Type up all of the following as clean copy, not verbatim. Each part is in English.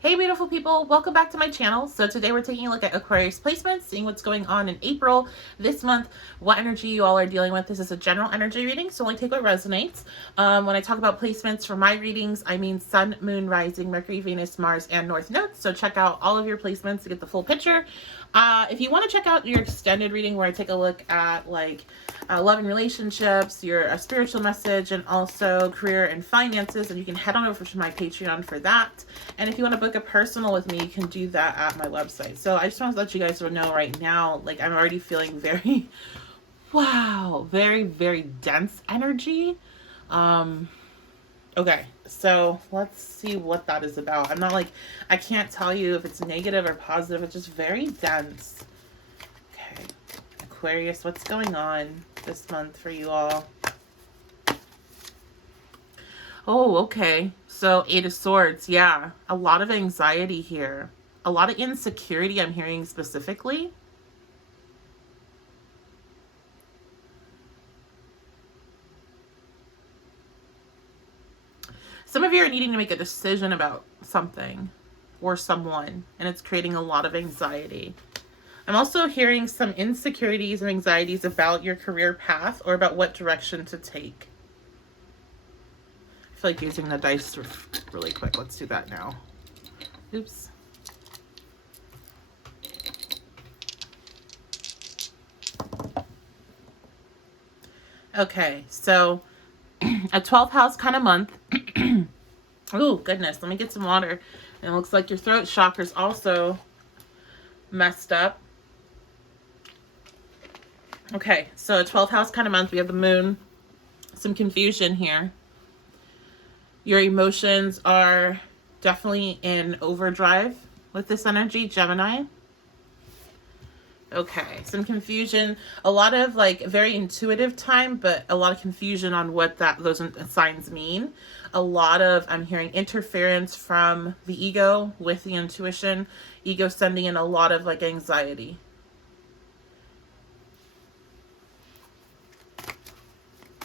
Hey beautiful people, welcome back to my channel. So today we're taking a look at Aquarius placements, seeing what's going on in April this month, what energy you all are dealing with. This is a general energy reading, so only take what resonates. When I talk about placements for my readings, I mean Sun, Moon, Rising, Mercury, Venus, Mars, and North Nodes. So check out all of your placements to get the full picture. If you want to check out your extended reading where I take a look at like love and relationships, your spiritual message, and also career and finances, and you can head on over to my Patreon for that. And if you want to book a personal with me, you can do that at my website. So I just want to let you guys know right now, like I'm already feeling very, wow, very, very dense energy. Okay, so let's see what that is about. I'm not like, I can't tell you if it's negative or positive. It's just very dense. Okay, Aquarius, what's going on this month for you all? Oh, okay. So 8 of Swords. Yeah, a lot of anxiety here. A lot of insecurity I'm hearing specifically. Some of you are needing to make a decision about something or someone, and it's creating a lot of anxiety. I'm also hearing some insecurities and anxieties about your career path or about what direction to take. I feel like using the dice really quick. Let's do that now. Oops. Okay, so a 12th house kind of month. Oh, goodness. Let me get some water. And it looks like your throat chakra's also messed up. Okay, so a 12th house kind of month. We have the moon. Some confusion here. Your emotions are definitely in overdrive with this energy, Gemini. Okay, some confusion, a lot of like very intuitive time, but a lot of confusion on what those signs mean. A lot of, I'm hearing interference from the ego with the intuition, ego sending in a lot of like anxiety.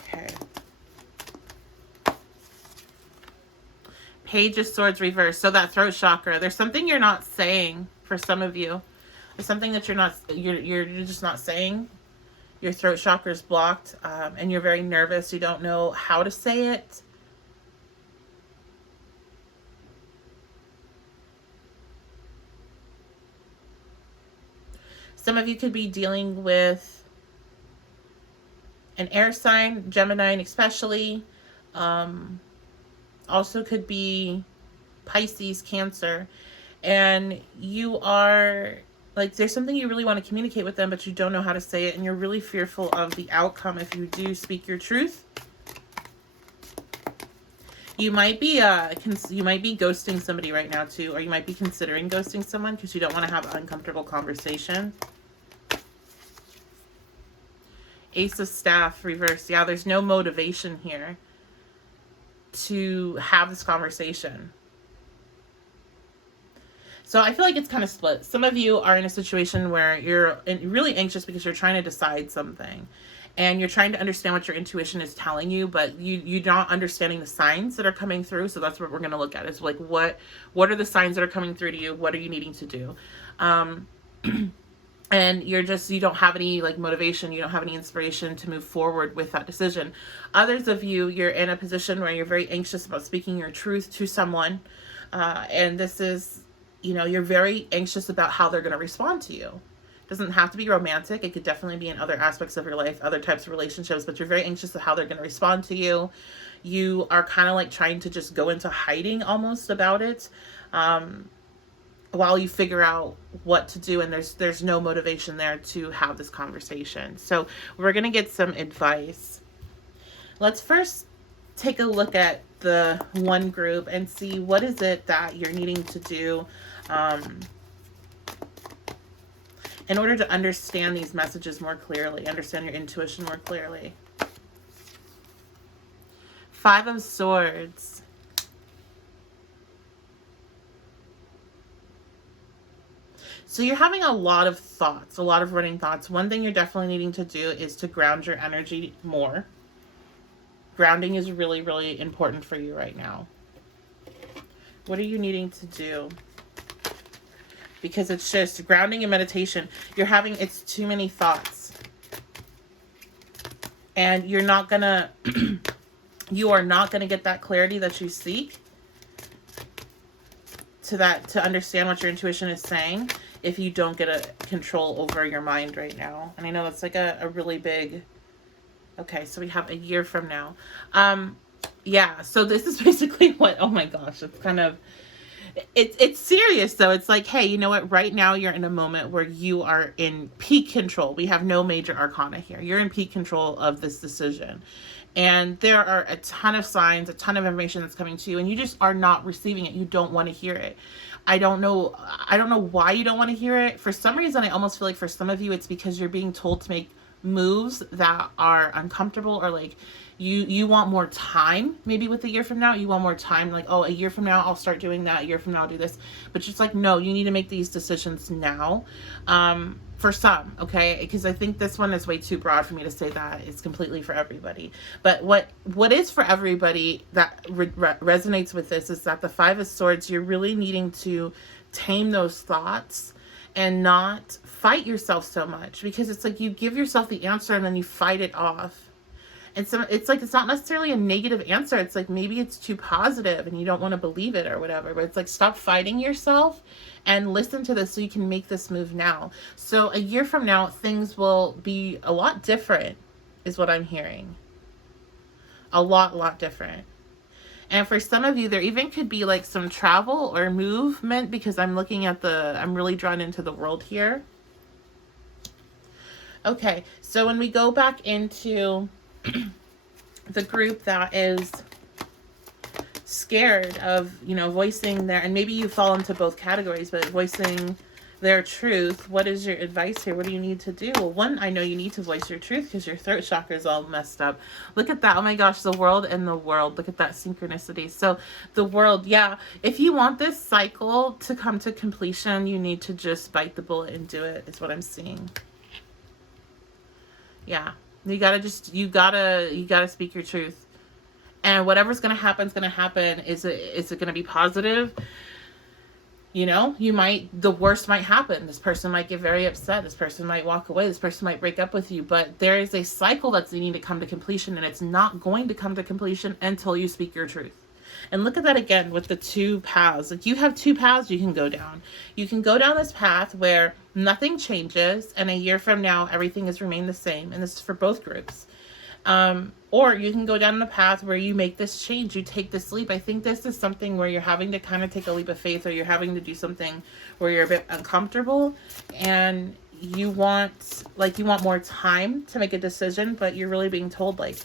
Okay. Page of Swords reverse. So that throat chakra, there's something you're not saying for some of you. There's something that you're just not saying. Your throat chakra is blocked, and you're very nervous. You don't know how to say it. Some of you could be dealing with an air sign, Gemini especially. Also could be Pisces, Cancer. And you are like, there's something you really want to communicate with them, but you don't know how to say it, and you're really fearful of the outcome if you do speak your truth. You might be ghosting somebody right now too, or you might be considering ghosting someone because you don't want to have an uncomfortable conversation. Ace of Staff reverse. Yeah, there's no motivation here to have this conversation. So I feel like it's kind of split. Some of you are in a situation where you're really anxious because you're trying to decide something. And you're trying to understand what your intuition is telling you, but you're not understanding the signs that are coming through. So that's what we're going to look at, is like, what are the signs that are coming through to you? What are you needing to do? And you don't have any like motivation, you don't have any inspiration to move forward with that decision. Others of you, you're in a position where you're very anxious about speaking your truth to someone. And this is, you're very anxious about how they're going to respond to you. It doesn't have to be romantic. It could definitely be in other aspects of your life, other types of relationships, but you're very anxious of how they're going to respond to you. You are kind of like trying to just go into hiding almost about it, while you figure out what to do, and there's no motivation there to have this conversation. So we're going to get some advice. Let's first take a look at the one group and see what is it that you're needing to do in order to understand these messages more clearly, understand your intuition more clearly. 5 of Swords. So you're having a lot of thoughts, a lot of running thoughts. One thing you're definitely needing to do is to ground your energy more. Grounding is really, really important for you right now. What are you needing to do? Because it's just grounding and meditation. You're having, it's too many thoughts. And you're not gonna, you are not gonna get that clarity that you seek to understand what your intuition is saying if you don't get a control over your mind right now. And I know that's like a really big, okay, so we have a year from now. Yeah, so this is basically what, oh my gosh, it's kind of, it's serious though. It's like, hey, you know what? Right now you're in a moment where you are in peak control. We have no major arcana here. You're in peak control of this decision. And there are a ton of signs, a ton of information that's coming to you, and you just are not receiving it. You don't want to hear it. I don't know why you don't want to hear it. For some reason, I almost feel like for some of you, it's because you're being told to make moves that are uncomfortable, or like you want more time. Maybe with a year from now, you want more time. Like, oh, a year from now, I'll start doing that. A year from now, I'll do this. But just like, no, you need to make these decisions now. For some, okay? Because I think this one is way too broad for me to say that it's completely for everybody. But what is for everybody that resonates with this is that the Five of Swords, you're really needing to tame those thoughts and not fight yourself so much, because it's like you give yourself the answer and then you fight it off. And so it's like, it's not necessarily a negative answer. It's like, maybe it's too positive and you don't want to believe it or whatever, but it's like, stop fighting yourself and listen to this so you can make this move now. So a year from now, things will be a lot different is what I'm hearing. A lot different. And for some of you, there even could be like some travel or movement, because I'm looking at I'm really drawn into the world here. Okay, so when we go back into the group that is scared of, you know, voicing their, and maybe you fall into both categories, but voicing their truth, what is your advice here? What do you need to do? Well, one, I know you need to voice your truth because your throat chakra is all messed up. Look at that. Oh my gosh, the world and the world. Look at that synchronicity. So the world, yeah, if you want this cycle to come to completion, you need to just bite the bullet and do it, is what I'm seeing. Yeah. You gotta speak your truth. And whatever's gonna happen is gonna happen. Is it gonna be positive? You know, the worst might happen. This person might get very upset. This person might walk away. This person might break up with you. But there is a cycle that's needing to come to completion, and it's not going to come to completion until you speak your truth. And look at that again with the two paths. Like, you have two paths you can go down. You can go down this path where nothing changes, and a year from now, everything has remained the same. And this is for both groups. Or you can go down the path where you make this change. You take this leap. I think this is something where you're having to kind of take a leap of faith, or you're having to do something where you're a bit uncomfortable, and you want more time to make a decision, but you're really being told, like,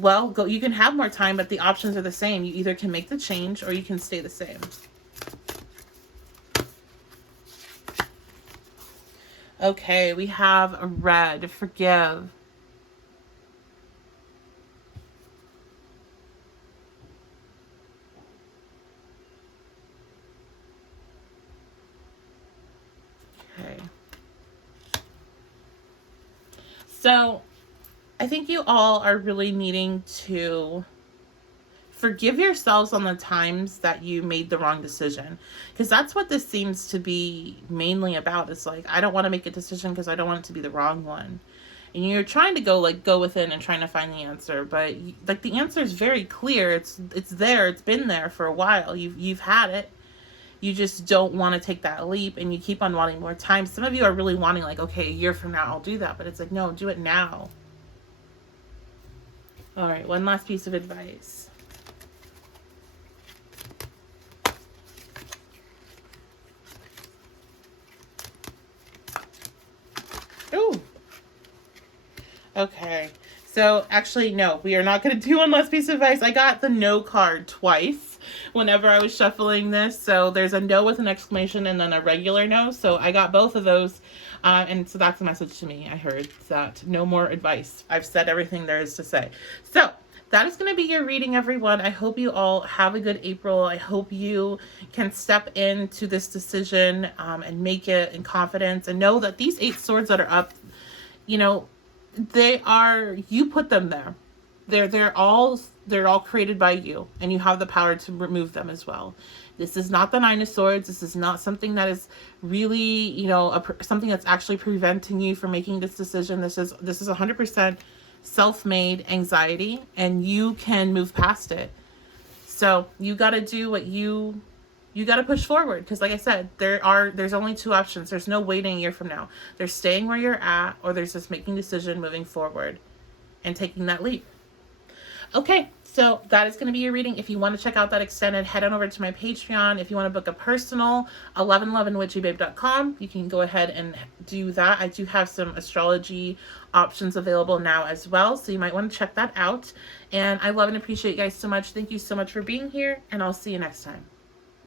well, go, you can have more time, but the options are the same. You either can make the change or you can stay the same. Okay, we have a red, forgive. Okay. So I think you all are really needing to forgive yourselves on the times that you made the wrong decision, because that's what this seems to be mainly about. It's like, I don't want to make a decision because I don't want it to be the wrong one. And you're trying to go within and trying to find the answer, but like, the answer is very clear. It's there. It's been there for a while. You've had it. You just don't want to take that leap, and you keep on wanting more time. Some of you are really wanting, like, okay, a year from now I'll do that, but it's like, no, do it now. All right, one last piece of advice. Ooh. Okay. So actually, no, we are not going to do one last piece of advice. I got the no card twice whenever I was shuffling this. So there's a no with an exclamation and then a regular no. So I got both of those. And so that's a message to me. I heard that no more advice. I've said everything there is to say. So that is going to be your reading, everyone. I hope you all have a good April. I hope you can step into this decision and make it in confidence, and know that these 8 swords that are up, you know, you put them there. they're all created by you, and you have the power to remove them as well. This is not the Nine of Swords. This is not something that is really, you know, something that's actually preventing you from making this decision. This is 100% self-made anxiety, and you can move past it. So you got to do what you got to push forward, because like I said, there's only two options. There's no waiting a year from now. There's staying where you're at, or there's just making a decision, moving forward, and taking that leap. Okay, so that is going to be your reading. If you want to check out that extended, head on over to my Patreon. If you want to book a personal, 1111witchybabe.com, you can go ahead and do that. I do have some astrology options available now as well, so you might want to check that out. And I love and appreciate you guys so much. Thank you so much for being here, and I'll see you next time.